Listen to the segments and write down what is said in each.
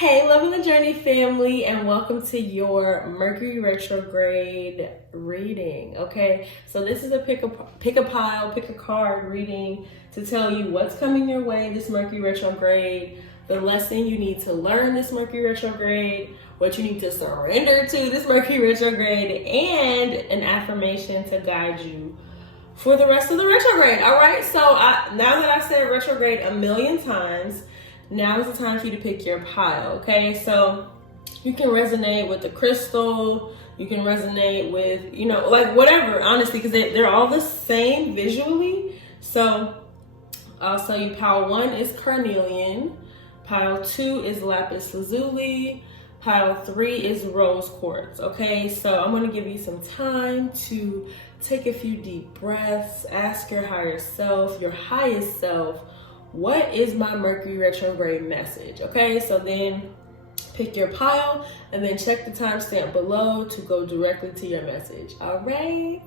Hey, Loving the Journey family, and welcome to your Mercury retrograde reading. Okay, so this is a pick a card reading to tell you what's coming your way this Mercury retrograde, the lesson you need to learn this Mercury retrograde, what you need to surrender to this Mercury retrograde, and an affirmation to guide you for the rest of the retrograde. All right, so now that I've said retrograde a million times, now is the time for you to pick your pile, okay? So you can resonate with the crystal, you can resonate with, like whatever, honestly, because they're all the same visually. So I'll tell you, pile 1 is Carnelian, pile 2 is Lapis Lazuli, pile 3 is Rose Quartz, okay? So I'm gonna give you some time to take a few deep breaths, ask your higher self, your highest self, what is my Mercury retrograde message? Okay, so then pick your pile and then check the timestamp below to go directly to your message. All right.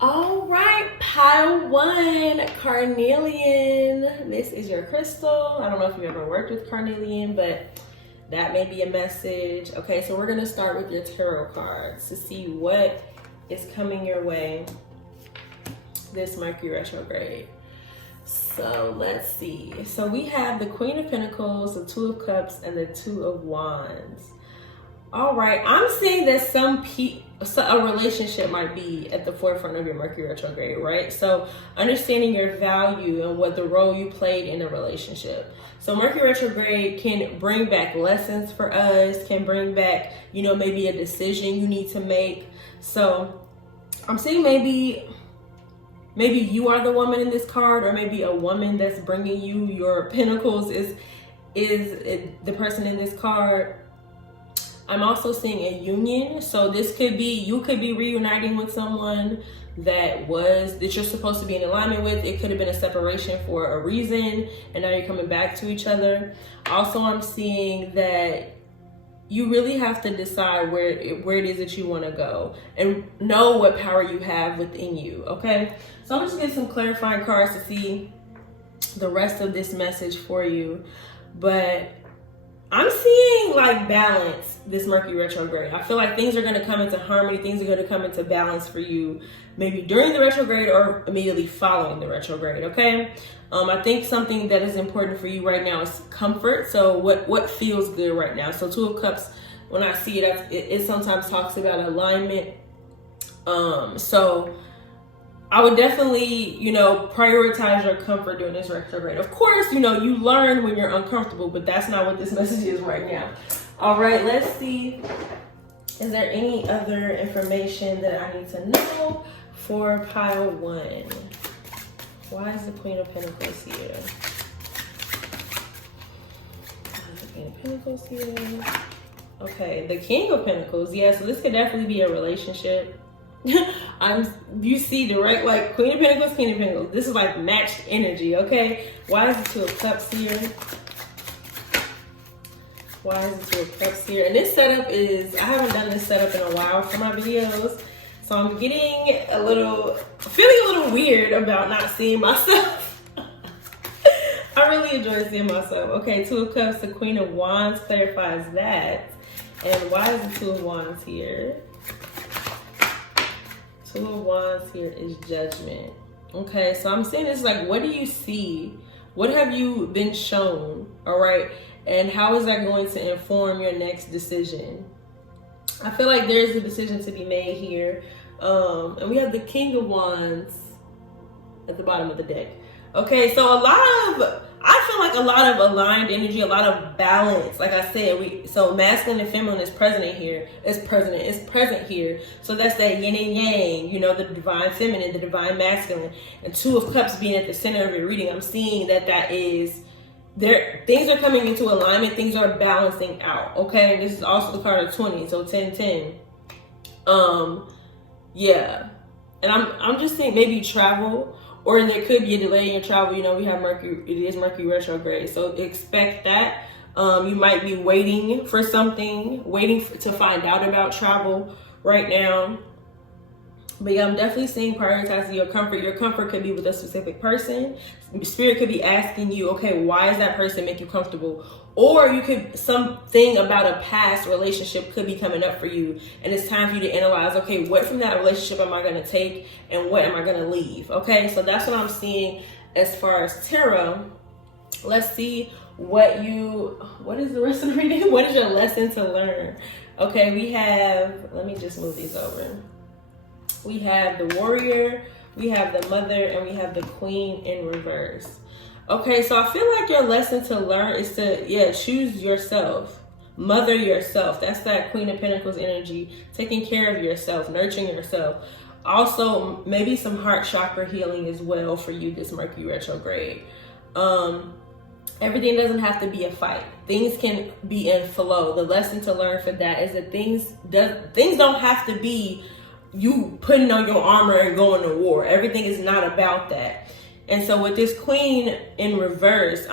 All right, pile 1, Carnelian. This is your crystal. I don't know if you've ever worked with Carnelian, but that may be a message. Okay, so we're gonna start with your tarot cards to see what is coming your way this Mercury retrograde. So let's see. So we have the Queen of Pentacles, the Two of Cups, and the Two of Wands. All right, I'm seeing that a relationship might be at the forefront of your Mercury retrograde, right? So understanding your value and what the role you played in a relationship. So Mercury retrograde can bring back lessons for us, can bring back, maybe a decision you need to make. So I'm seeing maybe you are the woman in this card, or maybe a woman that's bringing you your pentacles is the person in this card. I'm also seeing a union. So this could be, you could be reuniting with someone that you're supposed to be in alignment with. It could have been a separation for a reason, and now you're coming back to each other. Also, I'm seeing that you really have to decide where it is that you want to go and know what power you have within you, okay? So I'm just getting some clarifying cards to see the rest of this message for you. But I'm seeing like balance this Mercury retrograde. I feel like things are going to come into harmony. Things are going to come into balance for you, maybe during the retrograde or immediately following the retrograde, okay? I think something that is important for you right now is comfort. So what feels good right now? So Two of Cups, when I see it, it sometimes talks about alignment. So I would definitely, prioritize your comfort during this retrograde. Of course, you learn when you're uncomfortable, but that's not what this message is right now. All right, let's see. Is there any other information that I need to know for pile 1? Why is the Queen of Pentacles here? Why is the Queen of Pentacles here? Okay, the King of Pentacles. Yeah, so this could definitely be a relationship. You see direct, like Queen of Pentacles, King of Pentacles. This is like matched energy, okay? Why is the Two of Cups here? Why is the Two of Cups here? And this setup is, I haven't done this setup in a while for my videos. So I'm feeling a little weird about not seeing myself. I really enjoy seeing myself. Okay, Two of Cups, the Queen of Wands clarifies that. And why is the Two of Wands here? Two of Wands here is Judgment. Okay, so I'm saying this like, what do you see? What have you been shown? All right, and how is that going to inform your next decision? I feel like there's a decision to be made here. And we have the King of Wands at the bottom of the deck. Okay, so I feel like a lot of aligned energy, a lot of balance. Like I said, so masculine and feminine is present here. It's present here. So that's that yin and yang, the divine feminine, the divine masculine, and Two of Cups being at the center of your reading. I'm seeing that is there. Things are coming into alignment. Things are balancing out. Okay, this is also the card of 20, so 10-10. Yeah, and I'm just saying maybe travel or there could be a delay in your travel. You know, we have Mercury, it is Mercury retrograde, so expect that. You might be waiting for something, to find out about travel right now. But yeah, I'm definitely seeing prioritizing your comfort. Your comfort could be with a specific person. Spirit could be asking you, okay, why does that person make you comfortable? Or you could, something about a past relationship could be coming up for you. And it's time for you to analyze, okay, what from that relationship am I going to take and what am I going to leave? Okay, so that's what I'm seeing as far as tarot. Let's see what is the rest of the reading? What is your lesson to learn? Okay, we have, let me just move these over. We have the Warrior, we have the Mother, and we have the Queen in reverse. Okay, so I feel like your lesson to learn is to, choose yourself. Mother yourself. That's that Queen of Pentacles energy. Taking care of yourself, nurturing yourself. Also, maybe some heart chakra healing as well for you this Mercury retrograde. Everything doesn't have to be a fight. Things can be in flow. The lesson to learn for that is that things don't have to be you putting on your armor and going to war. Everything is not about that. And so with this Queen in reverse,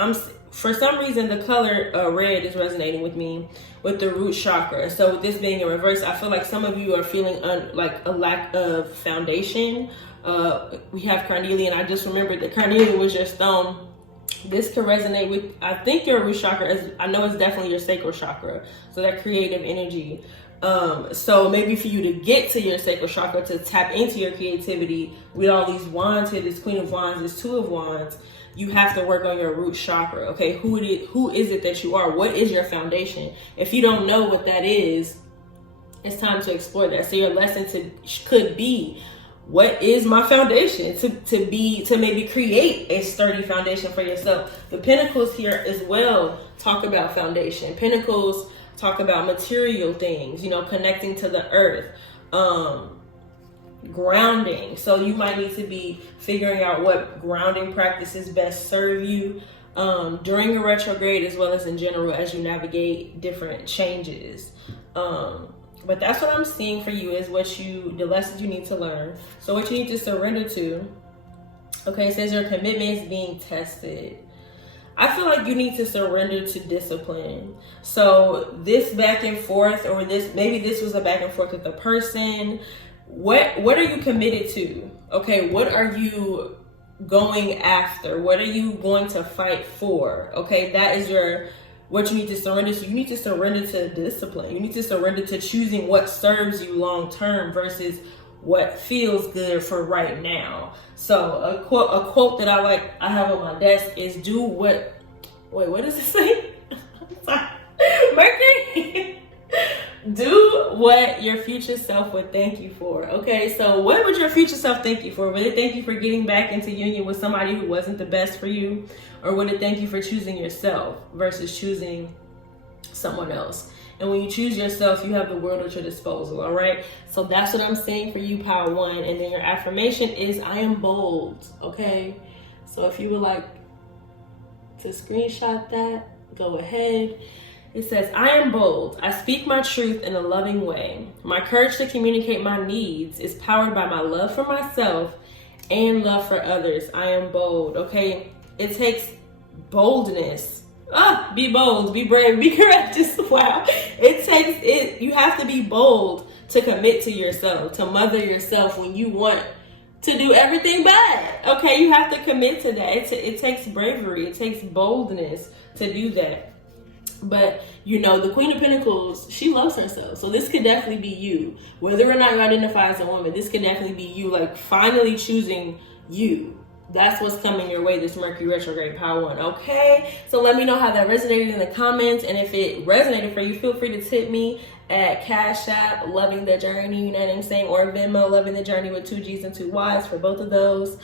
for some reason the color red is resonating with me with the root chakra. So with this being in reverse, I feel like some of you are feeling like a lack of foundation. We have Carnelian. I just remembered that Carnelian was your stone. This could resonate with, I think, your root chakra. I know it's definitely your sacral chakra. So that creative energy. So maybe for you to get to your sacral chakra, to tap into your creativity with all these wands here, this Queen of Wands, this Two of Wands, you have to work on your root chakra. Okay, who is it that you are? What is your foundation? If you don't know what that is, it's time to explore that. So your lesson could be, what is my foundation? To maybe create a sturdy foundation for yourself. The Pentacles here as well talk about foundation. Pentacles talk about material things, connecting to the earth, grounding. So you might need to be figuring out what grounding practices best serve you during a retrograde, as well as in general as you navigate different changes. But that's what I'm seeing for you is the lessons you need to learn. So what you need to surrender to. Okay, it says your commitment is being tested. I feel like you need to surrender to discipline. So this back and forth, or maybe this was a back and forth with a person. What are you committed to? Okay, what are you going after? What are you going to fight for? Okay, that is what you need to surrender to. You need to surrender to discipline. You need to surrender to choosing what serves you long term versus what feels good for right now. So a quote that I have on my desk is what does it say? Mercury. Do what your future self would thank you for. Okay, so what would your future self thank you for? Would it thank you for getting back into union with somebody who wasn't the best for you? Or would it thank you for choosing yourself versus choosing someone else? And when you choose yourself, you have the world at your disposal, all right? So that's what I'm saying for you, Power One. And then your affirmation is, I am bold, okay? So if you would like to screenshot that, go ahead. It says, I am bold. I speak my truth in a loving way. My courage to communicate my needs is powered by my love for myself and love for others. I am bold, okay? It takes boldness. Be bold, be brave, be courageous. Wow. You have to be bold to commit to yourself, to mother yourself when you want to do everything bad. Okay, you have to commit to that. It takes bravery, it takes boldness to do that. But the Queen of Pentacles, she loves herself. So this could definitely be you. Whether or not you identify as a woman, this could definitely be you, like finally choosing you. That's what's coming your way, this Mercury retrograde, Power One. Okay, so let me know how that resonated in the comments, and if it resonated for you, feel free to tip me at Cash App, Loving the Journey, you know what I'm saying, or Venmo, Loving the Journey with 2 G's and 2 Y's for both of those.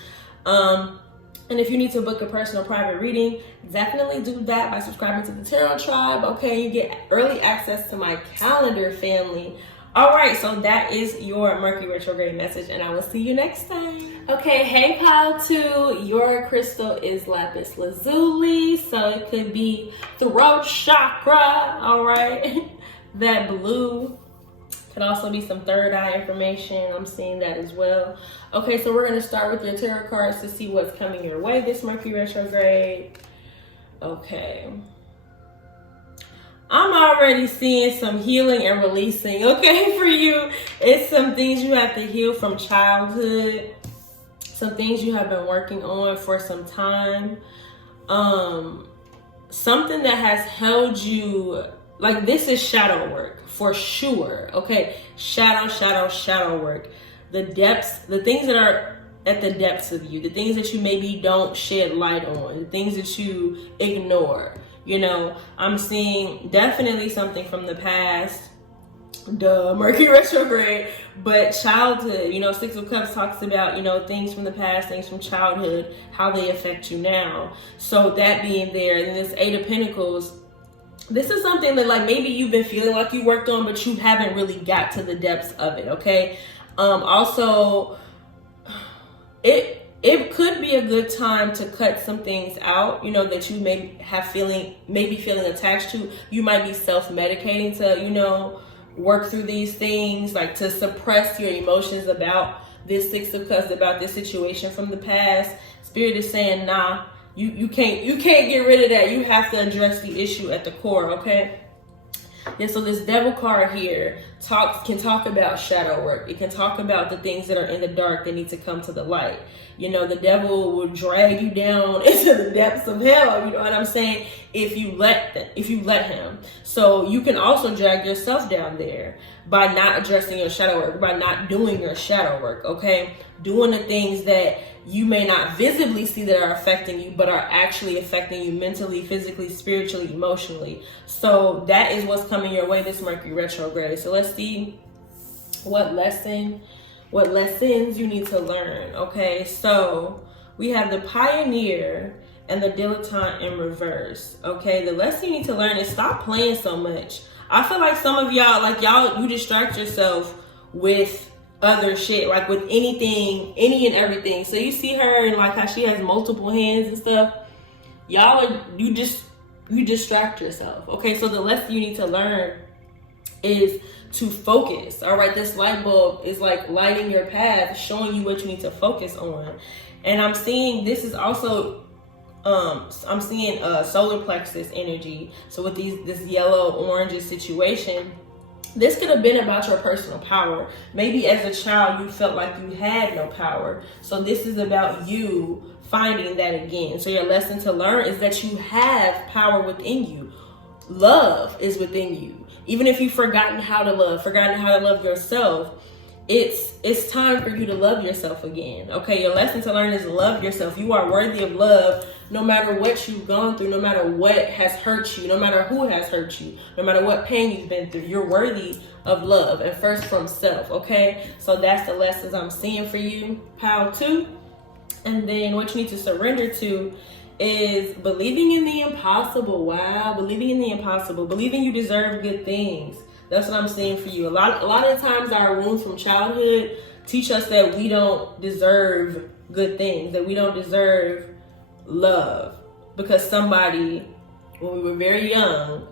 And if you need to book a personal private reading, definitely do that by subscribing to the Tarot Tribe. Okay, you get early access to my calendar, family. All right, so that is your Mercury retrograde message, and I will see you next time. Okay, hey Pile 2, your crystal is Lapis Lazuli, so it could be throat chakra, all right? That blue Could also be some third eye information. I'm seeing that as well. Okay, so we're going to start with your tarot cards to see what's coming your way this Mercury retrograde. Okay. I'm already seeing some healing and releasing, okay, for you. It's some things you have to heal from childhood. Some things you have been working on for some time. Something that has held you, like this is shadow work for sure, okay? Shadow work. The depths, the things that are at the depths of you, the things that you maybe don't shed light on, the things that you ignore. You know, I'm seeing definitely something from the past, the Mercury retrograde, but childhood, you know, Six of Cups talks about, you know, things from the past, things from childhood, how they affect you now. So that being there, and this Eight of Pentacles, this is something that like maybe you've been feeling like you worked on, but you haven't really got to the depths of it, okay? Also, it could be a good time to cut some things out, you know, that you may be feeling attached to. You might be self-medicating to, you know, work through these things, like to suppress your emotions about this Six of Cups, about this situation from the past. Spirit is saying, nah, you can't get rid of that. You have to address the issue at the core, okay? Yeah, so this Devil card here can talk about shadow work. It can talk about the things that are in the dark that need to come to the light. You know, the devil will drag you down into the depths of hell. You know what I'm saying? If you let him. So you can also drag yourself down there by not addressing your shadow work, by not doing your shadow work, okay? Doing the things that you may not visibly see that are affecting you, but are actually affecting you mentally, physically, spiritually, emotionally. So that is what's coming your way this Mercury retrograde. So let's see what lessons you need to learn, okay? So we have the Pioneer and the Dilettante in reverse, okay? The lesson you need to learn is stop playing so much. I feel like some of y'all, you distract yourself with other shit, like with anything, any and everything. So you see her and like how she has multiple hands and stuff. You distract yourself, okay? So the lesson you need to learn is to focus. All right, this light bulb is like lighting your path, showing you what you need to focus on. And I'm seeing this is also I'm seeing solar plexus energy. So with this yellow orange situation, this could have been about your personal power. Maybe as a child you felt like you had no power, so this is about you finding that again. So your lesson to learn is that you have power within you. Love is within you. Even if you've forgotten how to love yourself, it's time for you to love yourself again. Okay, your lesson to learn is love yourself. You are worthy of love no matter what you've gone through, no matter what has hurt you, no matter who has hurt you, no matter what pain you've been through. You're worthy of love, and first from self, okay? So that's the lessons I'm seeing for you, pile 2. And then what you need to surrender to is believing in the impossible. Wow, believing in the impossible, believing you deserve good things. That's what I'm seeing for you. A lot of the times our wounds from childhood teach us that we don't deserve good things, that we don't deserve love, because somebody, when we were very young,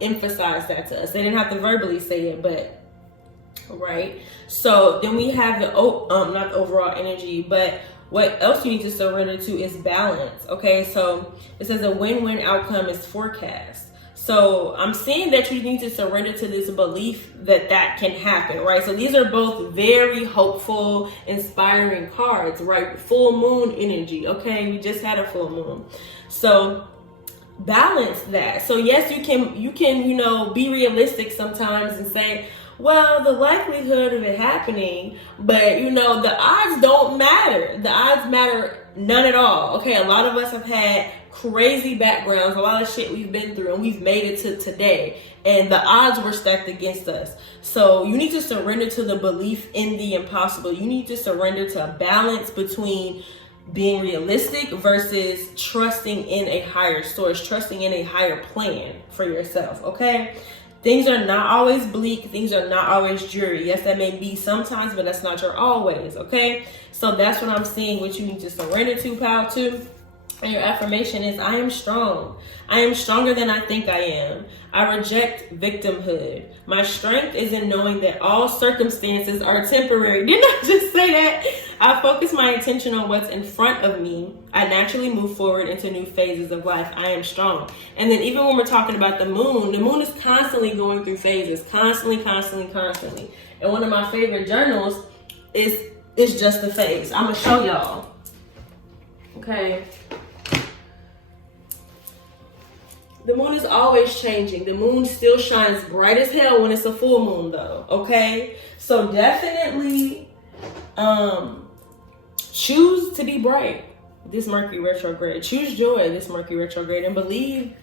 emphasized that to us. They didn't have to verbally say it, but right. So then we have the not the overall energy, but what else you need to surrender to is balance. Okay, so it says a win-win outcome is forecast. So I'm seeing that you need to surrender to this belief that can happen, right? So these are both very hopeful, inspiring cards, right? Full moon energy, okay? We just had a full moon. So balance that. So yes, you can, be realistic sometimes and say, well, the likelihood of it happening, but the odds don't matter. The odds matter none at all. Okay, a lot of us have had crazy backgrounds, a lot of shit we've been through, and we've made it to today, and the odds were stacked against us. So you need to surrender to the belief in the impossible. You need to surrender to a balance between being realistic versus trusting in a higher source, trusting in a higher plan for yourself, okay? Things are not always bleak. Things are not always dreary. Yes, that may be sometimes, but that's not your always, okay? So that's what I'm seeing, what you need to surrender to, pile 2. And your affirmation is, I am strong. I am stronger than I think I am. I reject victimhood. My strength is in knowing that all circumstances are temporary. Didn't I just say that? I focus my attention on what's in front of me. I naturally move forward into new phases of life. I am strong. And then even when we're talking about the moon is constantly going through phases. Constantly. And one of my favorite journals is just a phase. I'm going to show y'all. Okay. The moon is always changing. The moon still shines bright as hell when it's a full moon though, okay? So definitely choose to be bright this Mercury retrograde. Choose joy this Mercury retrograde and believe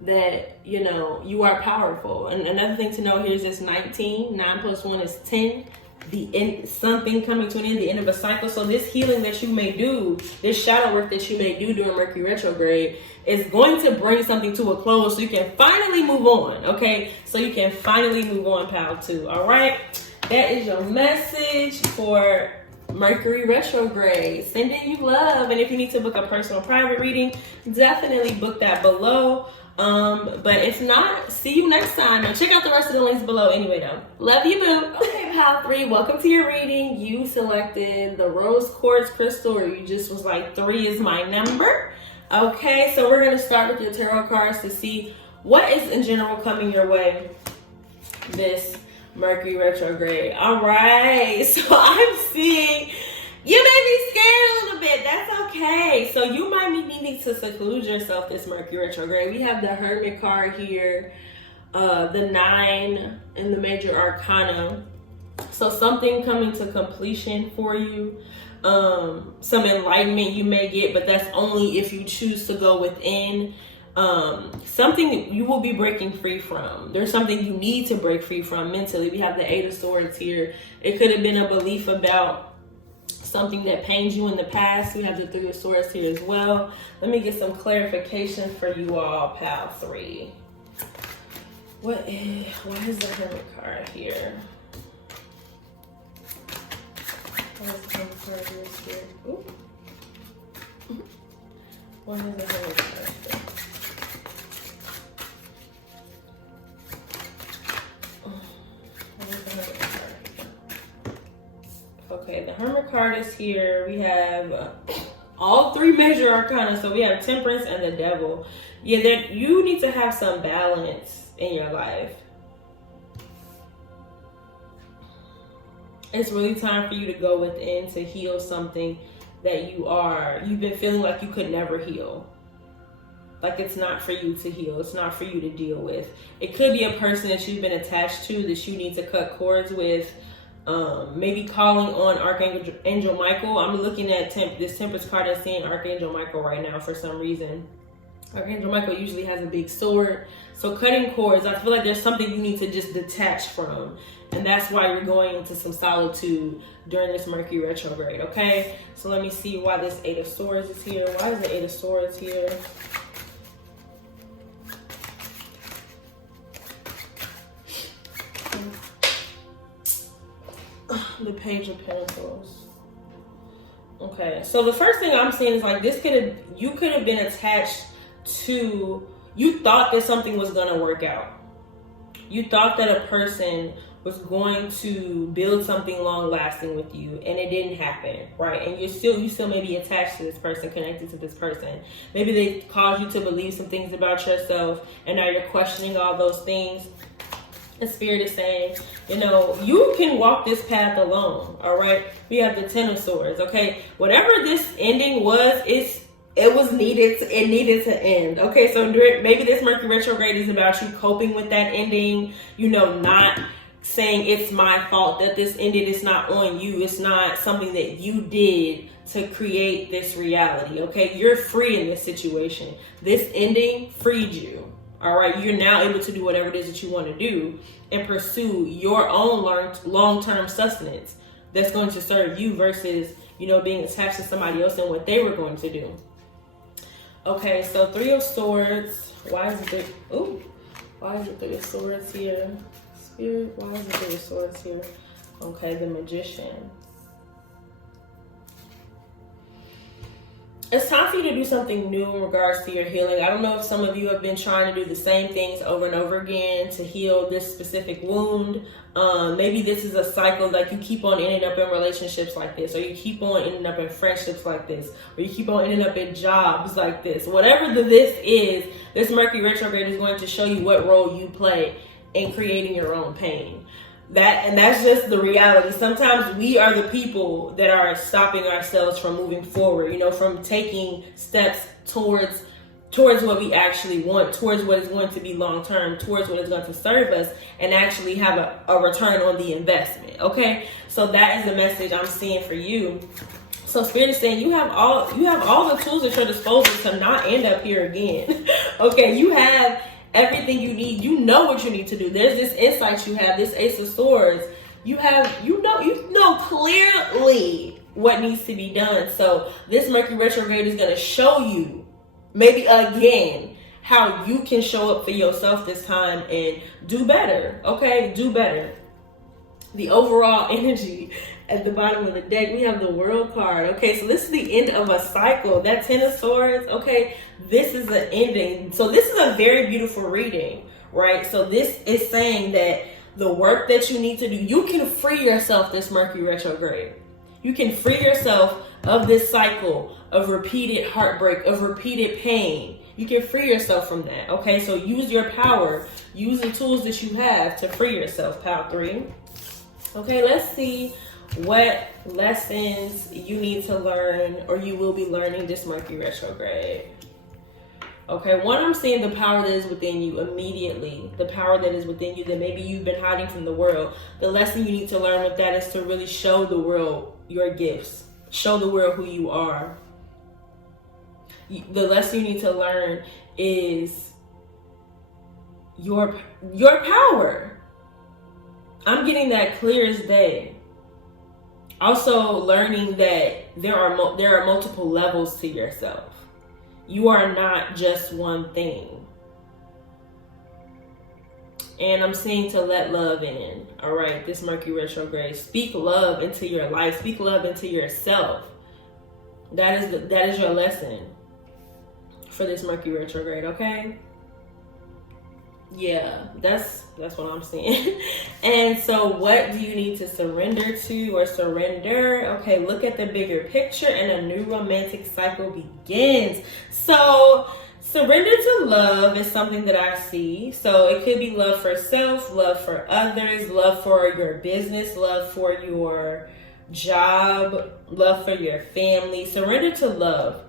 that, you know, you are powerful. And another thing to know here is this 19, 9 plus 1 is 10. The end, something coming to an end, the end of a cycle. So this healing that you may do, this shadow work that you may do during Mercury retrograde is going to bring something to a close so you can finally move on, okay? So you can finally move on, pal, too, all right? That is your message for Mercury retrograde. Sending you love. And if you need to book a personal private reading, definitely book that below. But if not, see you next time. And check out the rest of the links below anyway though. Love you, boo. Okay, pal 3, welcome to your reading. You selected the rose quartz crystal, or you just was like 3 is my number. Okay, so we're gonna start with your tarot cards to see what is in general coming your way this Mercury retrograde. All right, so I'm seeing you may be scared a little bit. That's okay. So you might be needing to seclude yourself this Mercury retrograde. We have the Hermit card here, the 9 in the major arcana. So something coming to completion for you. Some enlightenment you may get, but that's only if you choose to go within. Something you will be breaking free from. There's something you need to break free from mentally. We have the 8 of Swords here. It could have been a belief about something that pains you in the past. We have the 3 of Swords here as well. Let me get some clarification for you all, pal 3. Why is the Hermit card here? Why is the Hermit card here? Ooh. Why is the Hermit card here? Okay, the Hermit card is here. We have all 3 major arcana. So we have Temperance and the Devil. Yeah, you need to have some balance in your life. It's really time for you to go within to heal something that you've been feeling like you could never heal. Like it's not for you to heal. It's not for you to deal with. It could be a person that you've been attached to that you need to cut cords with. Maybe calling on Archangel Michael. I'm looking at this Temperance card and seeing Archangel Michael right now for some reason. Archangel Michael usually has a big sword. So cutting cords, I feel like there's something you need to just detach from. And that's why you're going into some solitude during this Mercury retrograde, okay? So let me see why this 8 of Swords is here. Why is the 8 of Swords here? The Page of Pentacles. Okay, so the first thing I'm seeing is like you could have been attached to, you thought that something was gonna work out. You thought that a person was going to build something long lasting with you, and it didn't happen, right? And you still may be attached to this person, connected to this person. Maybe they caused you to believe some things about yourself, and now you're questioning all those things. The Spirit is saying, you know, you can walk this path alone, all right? We have the 10 of Swords, okay? Whatever this ending was, it needed to end, okay? So maybe this Mercury retrograde is about you coping with that ending, you know, not saying it's my fault that this ended. It's not on you. It's not something that you did to create this reality, okay? You're free in this situation. This ending freed you. All right, you're now able to do whatever it is that you want to do and pursue your own long-term sustenance that's going to serve you versus, you know, being attached to somebody else and what they were going to do. Okay, so 3 of Swords. Why is the 3 of Swords here? Spirit, why is the 3 of Swords here? Okay, the Magician. it's time for you to do something new in regards to your healing. I don't know if some of you have been trying to do the same things over and over again to heal this specific wound. Maybe this is a cycle, like you keep on ending up in relationships like this, or you keep on ending up in friendships like this, or you keep on ending up in jobs like this. Whatever this is, this Mercury retrograde is going to show you what role you play in creating your own pain. That's just the reality. Sometimes we are the people that are stopping ourselves from moving forward, from taking steps towards what we actually want, towards what is going to be long term, towards what is going to serve us and actually have a return on the investment. Okay, so that is the message I'm seeing for you. So Spirit is saying you have all the tools at your disposal to not end up here again. Okay, you have everything you need. You know what you need to do. There's this insight you have, this Ace of Swords. You know clearly what needs to be done. So this Mercury retrograde is going to show you, maybe again, how you can show up for yourself this time and do better. Okay, do better. The overall energy at the bottom of the deck, we have the World card. Okay, so this is the end of a cycle. That Ten of Swords, okay, this is the ending. So this is a very beautiful reading, right? So this is saying that the work that you need to do, you can free yourself this Mercury retrograde. You can free yourself of this cycle of repeated heartbreak, of repeated pain. You can free yourself from that, okay? So use your power. Use the tools that you have to free yourself, Pile 3. Okay, let's see what lessons you need to learn or you will be learning this Mercury retrograde. Okay, one, I'm seeing the power that is within you immediately. The power that is within you that maybe you've been hiding from the world. The lesson you need to learn with that is to really show the world your gifts. Show the world who you are. The lesson you need to learn is your power. I'm getting that clear as day. Also learning that there are multiple levels to yourself. You are not just one thing. And I'm seeing to let love in. All right, this Mercury retrograde. Speak love into your life. Speak love into yourself. That is your lesson for this Mercury retrograde, okay? Yeah, that's what I'm seeing. And so what do you need to surrender to or surrender? Okay, look at the bigger picture and a new romantic cycle begins. So surrender to love is something that I see. So it could be love for self, love for others, love for your business, love for your job, love for your family. Surrender to love.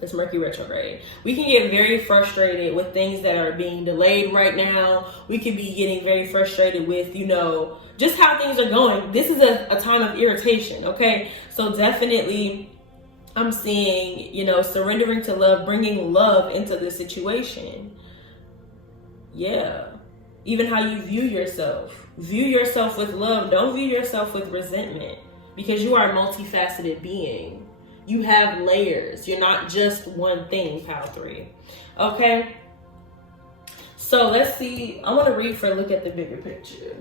This Mercury retrograde. We can get very frustrated with things that are being delayed right now. We could be getting very frustrated with, just how things are going. This is a time of irritation, okay? So definitely I'm seeing, surrendering to love, bringing love into the situation. Yeah. Even how you view yourself. View yourself with love. Don't view yourself with resentment, because you are a multifaceted being. You have layers. You're not just one thing, Pile 3. Okay? So let's see. I want to read for a look at the bigger picture.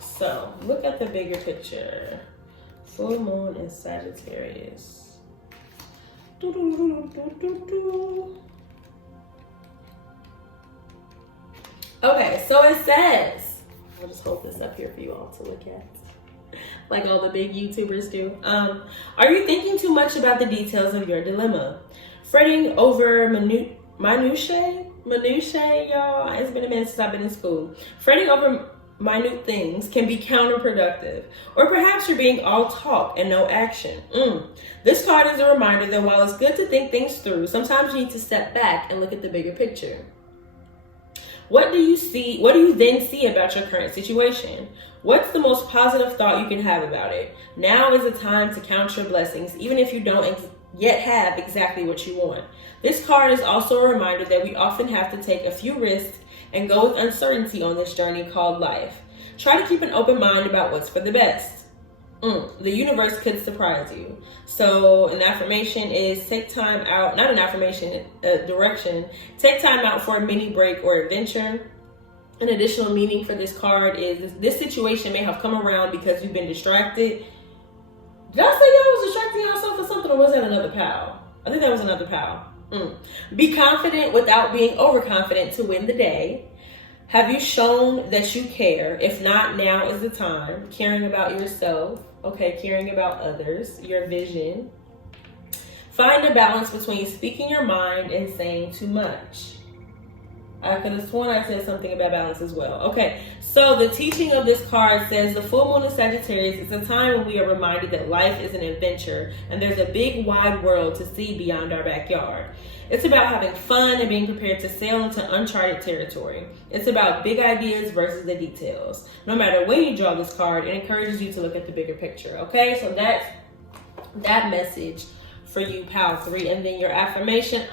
So look at the bigger picture. Full moon in Sagittarius. Okay, so it says, I'll just hold this up here for you all to look at, like all the big YouTubers do. Are you thinking too much about the details of your dilemma? Fretting over minutiae, y'all. It's been a minute since I've been in school. Fretting over minute things can be counterproductive. Or perhaps you're being all talk and no action. This card is a reminder that while it's good to think things through, sometimes you need to step back and look at the bigger picture. What do you then see about your current situation? What's the most positive thought you can have about it? Now is the time to count your blessings, even if you don't yet have exactly what you want. This card is also a reminder that we often have to take a few risks and go with uncertainty on this journey called life. Try to keep an open mind about what's for the best. The universe could surprise you. So an affirmation is take time out, not an affirmation, a direction. Take time out for a mini break or adventure. An additional meaning for this card is this situation may have come around because you've been distracted Did I say y'all was distracting yourself or something, or was that another pal? I think that was another pal. Be confident without being overconfident to win the day. Have you shown that you care? If not, now is the time. Caring about yourself. Okay, caring about others. Your vision. Find a balance between speaking your mind and saying too much. I could have sworn I said something about balance as well. Okay, so the teaching of this card says the full moon of Sagittarius is a time when we are reminded that life is an adventure and there's a big wide world to see beyond our backyard. It's about having fun and being prepared to sail into uncharted territory. It's about big ideas versus the details. No matter when you draw this card, it encourages you to look at the bigger picture. Okay, so that's that message for you, pal 3. And then your affirmation.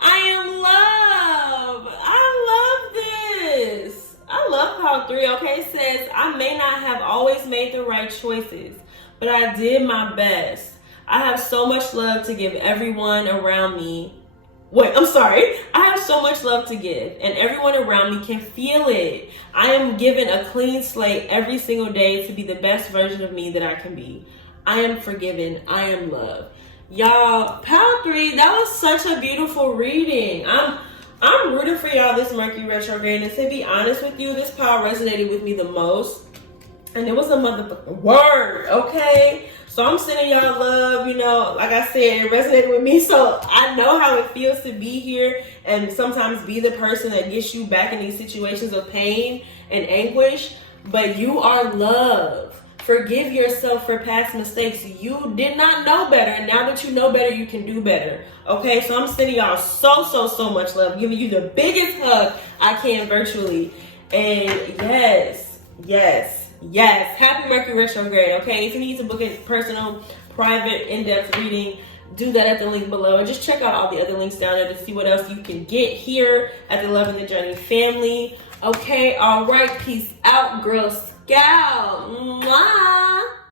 I am love. I love this. I love pal 3. Okay, it says, I may not have always made the right choices, but I did my best. I have so much love to give everyone around me. I have so much love to give, and everyone around me can feel it. I am given a clean slate every single day to be the best version of me that I can be. I am forgiven. I am loved. Y'all, pal 3, that was such a beautiful reading. I'm rooting for y'all this Mercury retrograde, and to be honest with you, this pal resonated with me the most, and it was a motherfucking word, okay? So I'm sending y'all love, you know, like I said, it resonated with me, so I know how it feels to be here and sometimes be the person that gets you back in these situations of pain and anguish, but you are loved. Forgive yourself for past mistakes. You did not know better, and now that you know better, you can do better. Okay, so I'm sending y'all so much love, giving you the biggest hug I can virtually. And yes, happy Mercury retrograde. Okay, if you need to book a personal, private, in-depth reading, do that at the link below, and just check out all the other links down there to see what else you can get here at the Love and the Journey family. Okay, all right, peace out, Girl Scout. Mwah.